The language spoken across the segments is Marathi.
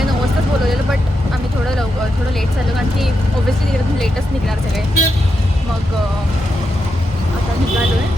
तिकडे 9 वाजताच बोलवलेलं, बट आम्ही थोडं लेट झालं कारण की ऑब्व्हियसली तिकडे लेटच निघणार सगळे. मग आता निघालो आहे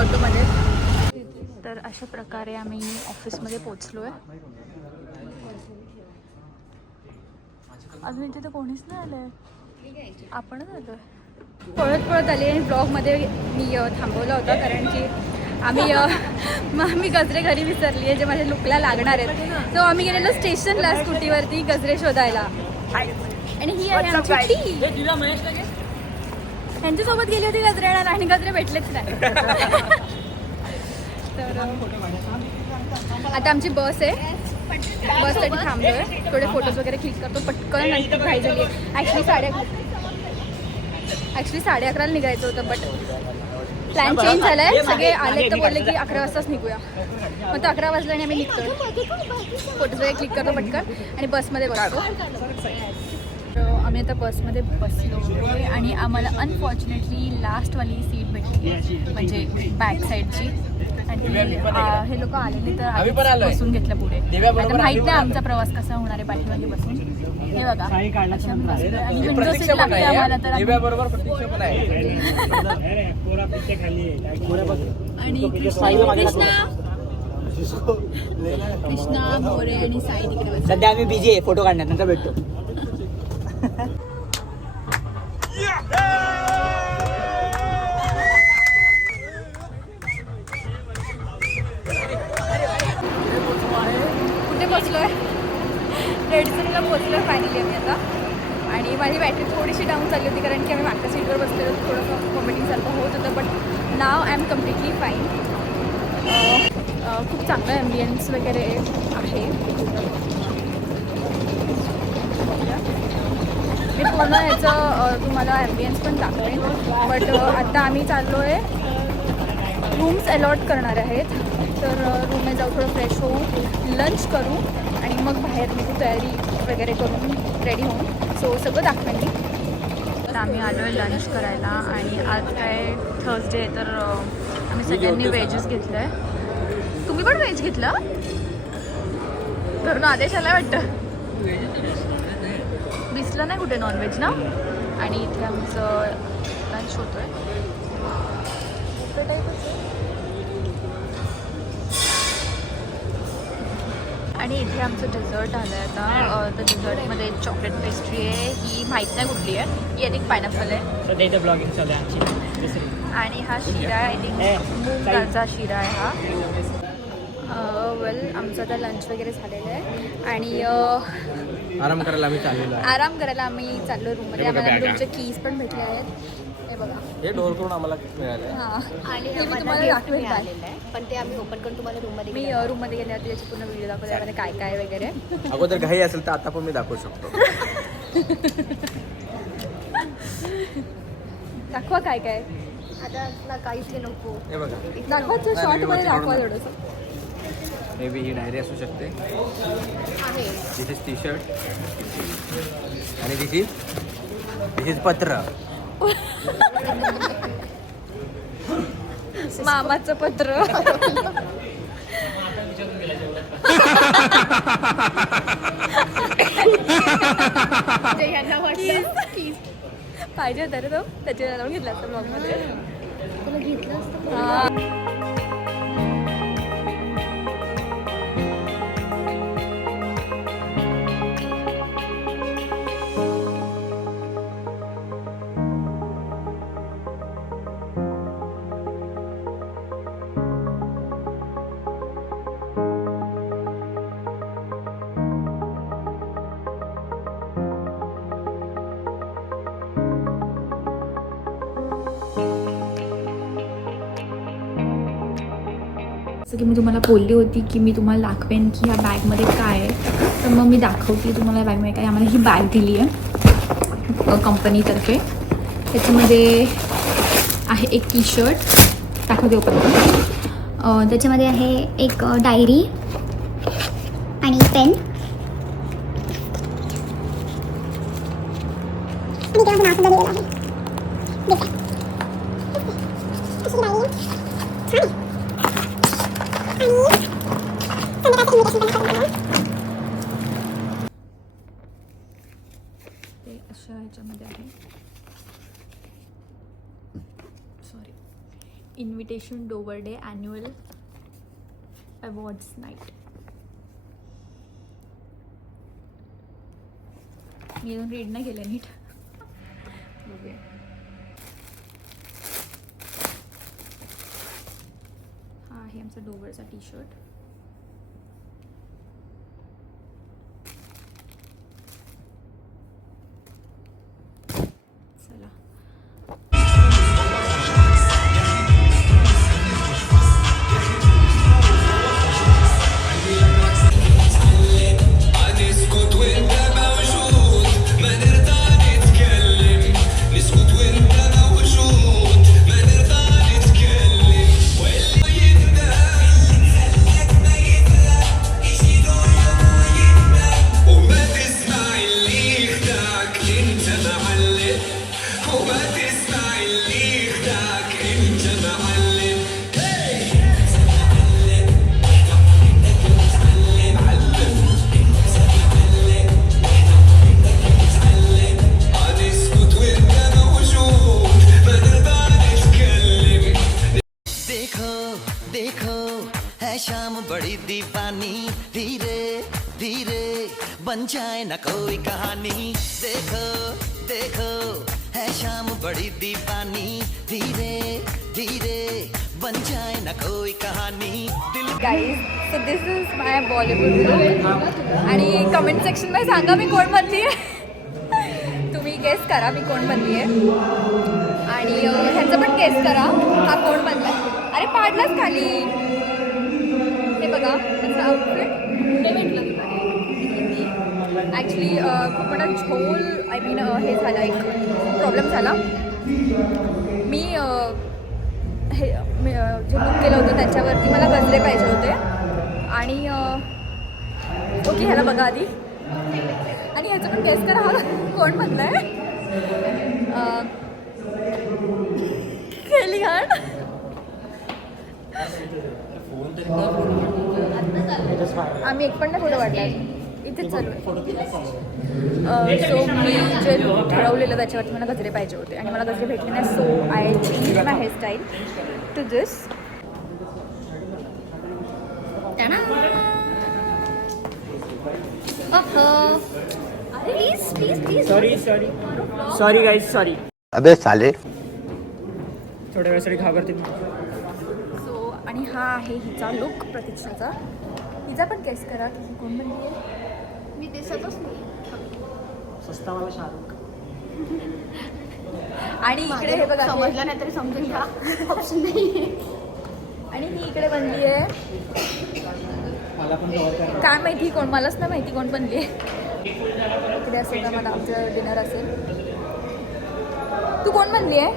ऑटोमध्ये. तर अशा प्रकारे आम्ही ऑफिसमध्ये पोचलो आहे. अजून इथे तर कोणीच नाही आलं आहे, आपणच आलो आहे. पळत आले आणि ब्लॉगमध्ये मी थांबवला होता कारण की आम्ही गजरे घरी विसरली आहे जे माझ्या लुकला लागणार आहेत. सो आम्ही गेलेलो स्टेशनला स्कूटीवरती गजरे शोधायला. आणि ही आहे आमची टी. त्यांच्यासोबत गेली होती गजरे आणायला आणि गजरे भेटलेच नाही. तर आता आमची बस आहे, बससाठी थांबलोय. थोडे फोटोज वगैरे क्लिक करतो पटकन. नंतर घाई झाली आहे. ॲक्च्युली 11:30ला निघायचं होतं, बट प्लॅन चेंज झाला आहे. सगळे आले तर बोलले की 11 वाजताच निघूया. मग तर 11 वाजला आणि आम्ही निघतोय. फोटोज वगैरे क्लिक करतो पटकन आणि बसमध्ये बसतो. आम्ही आता बसमध्ये बसलो आणि आम्हाला अनफॉर्च्युनेटली लास्टवाली सीट भेटली, म्हणजे बॅक साईडची. आणि हे लोक आलेले तर बसून घेतलं पुढे. आता माहीत नाही आमचा प्रवास कसा होणार आहे पाठीमागे बसून. हे बघा आणि विंडो सीट लागते आम्हाला. तर आणि कृष्णा मोरे आणि साई तिकडे. सध्या आम्ही बिझी आहे फोटो काढण्यात, नंतर भेटतो. कुठे पोचलोय? रेडसनला पोचलोय फायनली आम्ही आता. आणि माझी बॅटरी थोडीशी डाऊन झाली होती कारण की आम्ही मागच्या सीटवर बसलेलो, थोडंसं वॉमिटिंगसारखं होत होतं. But now I am completely fine. खूप चांगलं ॲम्बियन्स वगैरे आहे. मी पूर्ण ह्याचं तुम्हाला ॲम्बियन्स पण दाखवेन. बट आता आम्ही चाललो आहे, रूम्स अलॉट करणार आहेत. तर रूममध्ये जाऊ, थोडं फ्रेश होऊ, लंच करू आणि मग बाहेर निघू तयारी वगैरे करून रेडी होऊन. सो सगळं दाखवेन मी. तर आम्ही आलो आहे लंच करायला आणि आज काय थर्सडे आहे तर आम्ही सगळ्यांनी व्हेजच घेतलं आहे. तुम्ही पण व्हेज घेतलं? घरून आदेश आला वाटतं. दिसलं नाही कुठे नॉनव्हेज ना. आणि इथे आमचं लंच होतो आहे. आणि इथे आमचं डेझर्ट आलं आहे आता. तर डेझर्टमध्ये चॉकलेट पेस्ट्री आहे. ही माहीत नाही कुठली आहे, ही आय थिंक पायनॅपल आहे. ब्लॉगिंग चालू आहे आमची. आणि हा शिरा आहे, आय थिंक मूग डाळचा शिरा आहे हा. वेल आमचं आता लंच वगैरे झालेलं आहे आणि आराम करायला आम्ही चाललो रूममध्ये. आम्हाला रूमचे कीज पण भेटले आहेत. हे बघा, हे डोर करून आम्हाला मिळालं. हां, आणि हे मी तुम्हाला दाखवेन आलेलं आहे, पण ते आम्ही ओपन करून तुम्हाला रूममध्ये मी रूममध्ये गेल्यावरती त्याची पूर्ण व्हिडिओ दाखवते, त्यामध्ये काय काय वगैरे. अगोदर घाई असेल तर आता पण मी दाखवू शकतो. दाखवा काय काय. आता ना काहीच नको. हे बघा, दाखवा शॉर्टमध्ये दाखवा थोडंसं. मे बी ही डायरी असू शकते. आहे दिस इज टी शर्ट आणि दिस इज पत्र. मामाचं पत्र. यांना वाटलं पाहिजे होता रे तो, त्याच्या लावून घेतला असता ब्लॉगमध्ये. तुला घेतलं असतं. जसं की मी तुम्हाला बोलली होती की मी तुम्हाला दाखवेन की ह्या बॅगमध्ये काय आहे. तर मग मी दाखवते तुम्हाला या बॅगमध्ये काय. आम्हाला ही बॅग दिली आहे कंपनीतर्फे. त्याच्यामध्ये आहे एक टी शर्ट, दाखवते ओपन करून. त्याच्यामध्ये आहे एक डायरी आणि पेन. ह्याच्यामध्ये आहे sorry invitation Dover day annual awards night. मी अजून रीड नाही केलं नीट. बघूया. हा आहे आमचा डोवरचा टी शर्ट. चला शाम बड़ी दीवानी धीरे धीरे बन जाए ना कोई कहानी. देखो देखो है शाम बड़ी दीवानी धीरे धीरे बन जाए ना कोई कहानी. दिल guys so this is my Bollywood look. आणि कमेंट सेक्शनमध्ये सांगा मी कोण बनली आहे. तुम्ही गेस करा मी कोण बनली आहे आणि ह्याचं पण गेस करा हा कोण बनला. अरे पाडलाच खाली. हे बघा त्याचं आउटफिट ते भेटलं ॲक्च्युली खूप मोठा झोल आय मीन हे झाला एक प्रॉब्लेम झाला. मी हे जे बुक केलं होतं त्याच्यावरती मला गजरे पाहिजे होते आणि ओके ह्याला बघा आधी आणि ह्याचं पण गेस करा हा कोण म्हणलं आहे. केली घाण. आम्ही एक पण नाही फोटो काढला इथेच चालू आहे. सो मी जे ठरवलेलं त्याच्यावरती मला गजरे पाहिजे होते आणि मला गजरे भेटले नाही. So I change my hairstyle to this. Please please please sorry guys sorry. अबे साले थोड्या वेळासाठी घाबरते. सो आणि हा आहे हिचा लुक प्रतीक्षाचा. हिचा पण गेस करा की ही कोण बनली आहे. मी दिसतच नाही. सस्ता मला शाहरुख. आणि इकडे हे बघा समजलं नाही तरी समजून घ्या ऑप्शन नाही. आणि ही इकडे बनली आहे मला पण कव्हर करा. काय माहिती कोण मलाच नाही माहिती कोण बनली आहे. इकडे असेल का मला आमचं डिनर असेल. तू कोण बनली आहे.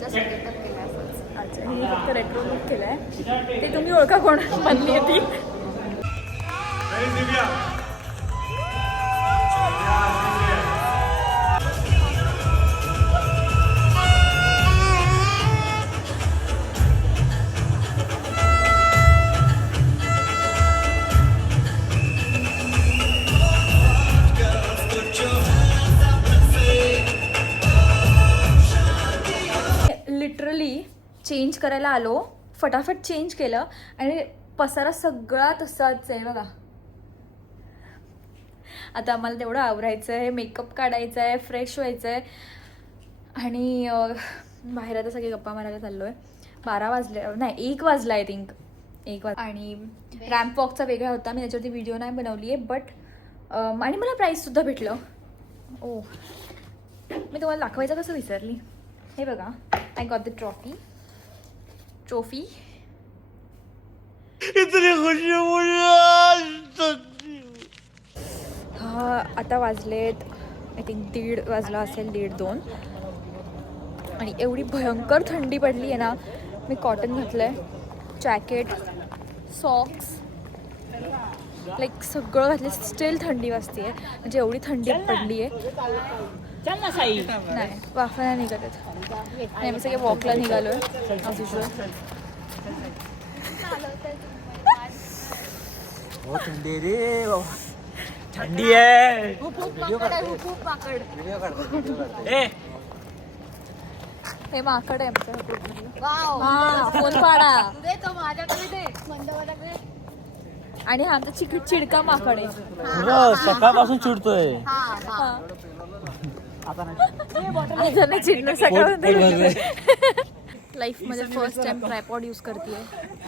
जस्ट गेटअप केला असंच. अच्छा ही फक्त रेट्रो लुक केला आहे. ते तुम्ही ओळखा कोण बनली आहे ती. लिटरली चेंज करायला आलो फटाफट चेंज केलं आणि पसारा सगळा तसाच आहे बघा. आता आम्हाला तेवढं आवरायचं आहे मेकअप काढायचा आहे फ्रेश व्हायचं आहे आणि बाहेर आता सगळे गप्पा मारायला चाललो आहे. 12 वाजले नाही 1 वाजला आय थिंक 1 वाज. आणि रॅम्प वॉकचा वेगळा होता मी त्याच्यावरती व्हिडिओ नाही बनवली आहे बट आणि मला प्राईजसुद्धा भेटलं. ओ मी तुम्हाला दाखवायचं कसं विसरली. हे बघा आय गॉट द ट्रॉफी. हा आता वाजलेत आय थिंक 1:30 वाजला असेल 1:30-2 आणि एवढी भयंकर थंडी पडली आहे ना. मी कॉटन घातलं आहे जॅकेट सॉक्स लाईक सगळं घातलं स्टील थंडी वाजते आहे म्हणजे एवढी थंडी पडली आहे. नाही वाफा नाही निघत आहेत. नाही मी सगळे वॉकला निघालो आहे ॲज युजुअल. थंडी आहे. हे माकड आहे आमचं. फोन पाडा. आणि हा आमचा चिडका माकड आहे. सकाळपासून चिडतोय. लाईफ मध्ये फर्स्ट टाइम ट्रायपॉड यूज करतेय.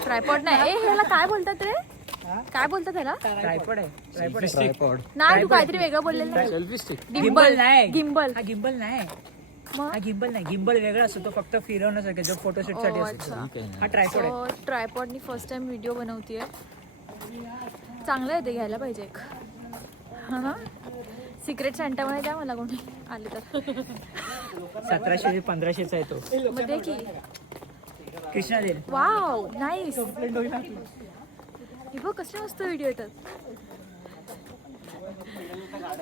ट्रायपॉड नाही ह्याला काय बोलतात रे? काय बोलतात त्याला? ट्रायपॉड नाही, तू काहीतरी वेगळं बोललेलं नाही. गिम्बल नाही. गिम्बल हा गिम्बल नाही. हा गिम्बल नाही. गिम्बल वेगळा असतो, तो फक्त फिरवण्यासाठी जो फोटोशूट साठी असतो. हा ट्रायपॉड आहे. ट्रायपॉडनी फर्स्ट टाइम व्हिडिओ बनवतीये. चांगलं आहे ते, घ्यायला पाहिजे एक. हा सिक्रेट सँटामध्ये द्या मला कोणी आले तर. 1700-1500 आहे तो. मग दे की. कृष्णा देईल. Wow nice. हे बघ कसले मस्त व्हिडिओ येतात.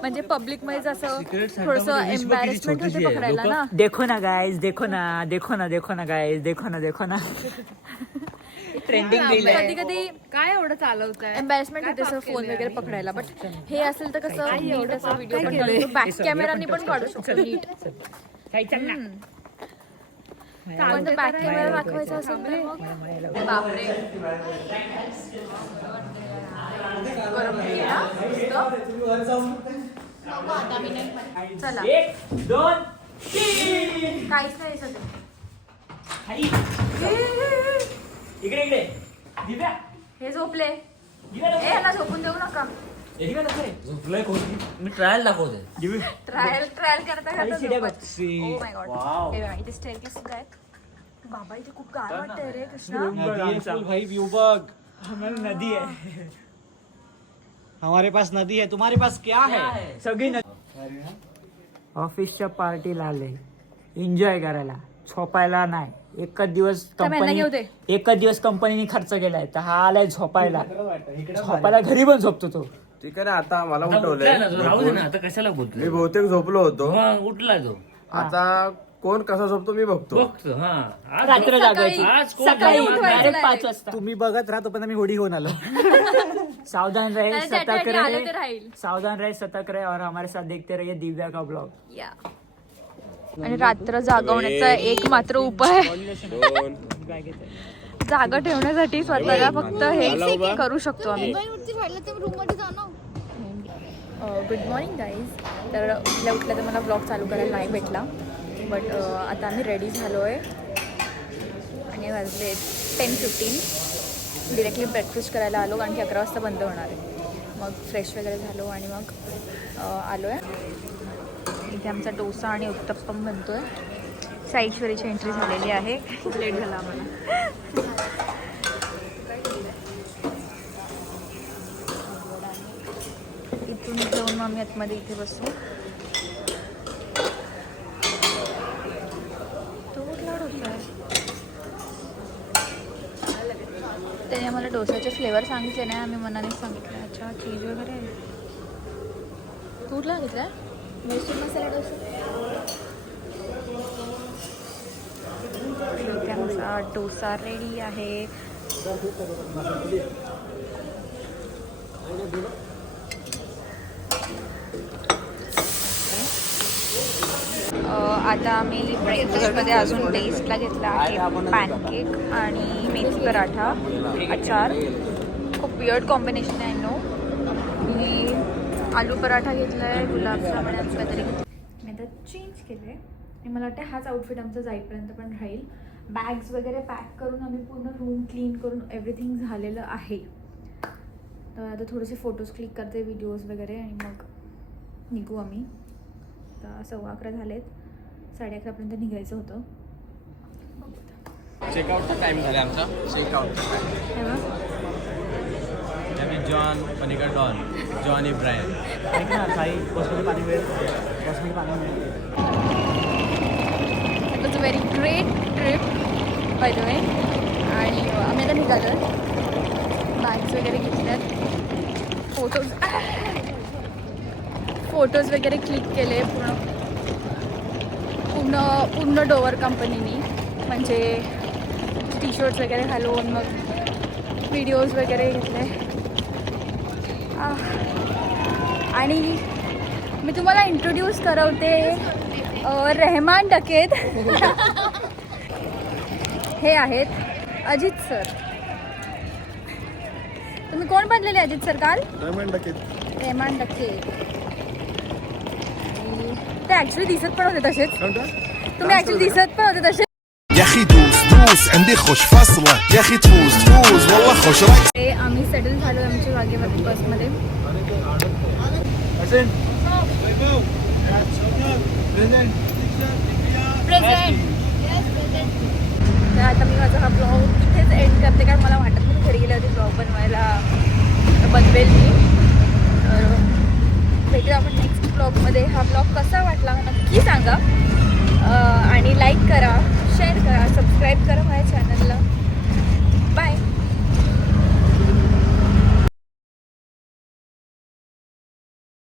म्हणजे पब्लिक मध्ये असं थोडस एम्बॅरेसमेंट होते पकडायला ना. देखो ना गाइस, देखो ना, देखो ना, देखो ना गाइस, देखो ना, देखो ना. ट्रेंडिंग कधी कधी काय एवढं चालवत एम्बॅरेसमेंट होते असं फोन वगैरे पकडायला. बट हे असेल तर कसं नीट असं व्हिडिओ पण काढू, बॅक कॅमेरानी पण काढू शकतो नीट. पण बॅक कॅमेरा दाखवायचा असेल तर मग बापरे. गरम केला चला. 1, 2, 3. काहीच नाही सध्या. इकडे इकडे दिव्या. हे झोपले. ह्याला झोपून देऊ नका. मी ट्रायल दाखवते. ट्रायल करता करता शिड्या बघ. Oh my God. हे बघा इथे स्टेअरकेस सुद्धा आहेत. बाबा इथे खूप गार वाटतंय रे कृष्णा. भाई व्यू बघ. हमारी नदी है. हमारे पास नदी है, तुम्हारे पास क्या है? सगळी नदी. ऑफिसच्या पार्टीला आले, एन्जॉय करायला, झोपायला नाही. एकच दिवस कंपनीने खर्च केलाय, तर हा आलाय झोपायला. घरी पण झोपतो तो. ठीक आहे ना, आता मला उठवलंय. आता कशाला बोलतो? मी बहुतेक झोपलो होतो. उठला तो. आता कोण कसा झोपतो मी बघतो. रात्र जागायची. सकाळी डायरेक्ट 5 वाजता. तुम्ही बघत राहतो पण आम्ही होडी घेऊन आलो. सावधान रहे, आणि सतर्क Saturday आलं तर रहे, राहील. सावधान रहे, सतर्क रहे और हमारे साथ देखते रहिए दिव्या का ब्लॉग. या. आणि रात्र जागवण्याचा एक मात्र उपाय जागा ठेवण्यासाठी स्वतःला फक्त हे करू शकतो आम्ही. Good morning guys. तर उठल्या तर मला ब्लॉग चालू करायला नाही भेटला. बट आता आम्ही रेडी झालो आहे आणि वाजले 10:15. डिरेक्टली ब्रेकफास्ट करायला आलो कारण की 11 वाजता बंद होणार आहे. मग फ्रेश वगैरे झालो आणि मग आलो आहे. इथे आमचा डोसा आणि उत्तप्पम बनतो आहे. साईश्वरीची एंट्री झालेली आहे. लेट झाला आम्हाला. इथून घेऊन मग आम्ही आतमध्ये इथे बसू. तो कुठला डोसा आहे? त्याने आम्हाला डोसाचे फ्लेवर सांगितले नाही, आम्ही मनानेच सांगितलं. अच्छा चीज वगैरे आहे. कुठला घेतला आहे? मैसूर मसाला डोसा. आमचा डोसा रेडी आहे. आता आम्ही ब्रेकफास्टमध्ये अजून टेस्टला घेतला आहे पॅनकेक आणि मेथी पराठा, अचार. खूप वियर्ड कॉम्बिनेशन आहे. नो, मी आलू पराठा घेतला आहे, गुलाबजाम आणि आमचं काहीतरी मी आता चेंज केलं आहे. आणि मला वाटतं हाच आउटफिट आमचा जाईपर्यंत पण राहील. बॅग्स वगैरे पॅक करून आम्ही पूर्ण रूम क्लीन करून एव्हरीथिंग झालेलं आहे. तर आता थोडेसे फोटोज क्लिक करते, व्हिडिओज वगैरे, आणि मग निघू आम्ही. आता 11:15 झालेत. 11:30पर्यंत निघायचं होतं. चेकआउटचा टाइम झाला आमचा. चेकआउटचा टाइम. जॉन पनिका Don, John Ibrahim. It was a very great trip by the way. आणि आम्ही आता निघालो. बॅग्स वगैरे घेतल्यात. फोटोज वगैरे क्लिक केले पूर्ण डोवर कंपनीनी. म्हणजे टी शर्ट्स वगैरे घालून मग व्हिडिओज वगैरे घेतले. आणि मी तुम्हाला इंट्रोड्यूस करवते रहमान डकेत. हे आहेत अजित सर. तुम्ही कोण बनलेले अजित सर काल? रहमान डकेत. ते ऍक्च्युली दिसत पण होते तसेच. तुम्ही ऍक्च्युली दिसत पण होते तसे. يا اخي دوس دوس عندي خوش فصله يا اخي تفوز تفوز والله خوش رايك. आम्ही सेटल झालो आमच्या जागेवरती बसमध्ये. प्रेझेंट. तर आता मी माझा हा ब्लॉग इथेच एंड करते कारण मला वाटत नाही घरी गेले होते ब्लॉग बनवेल मी. तर भेटूया आपण नेक्स्ट ब्लॉगमध्ये. हा ब्लॉग कसा वाटला नक्की सांगा आणि लाईक करा.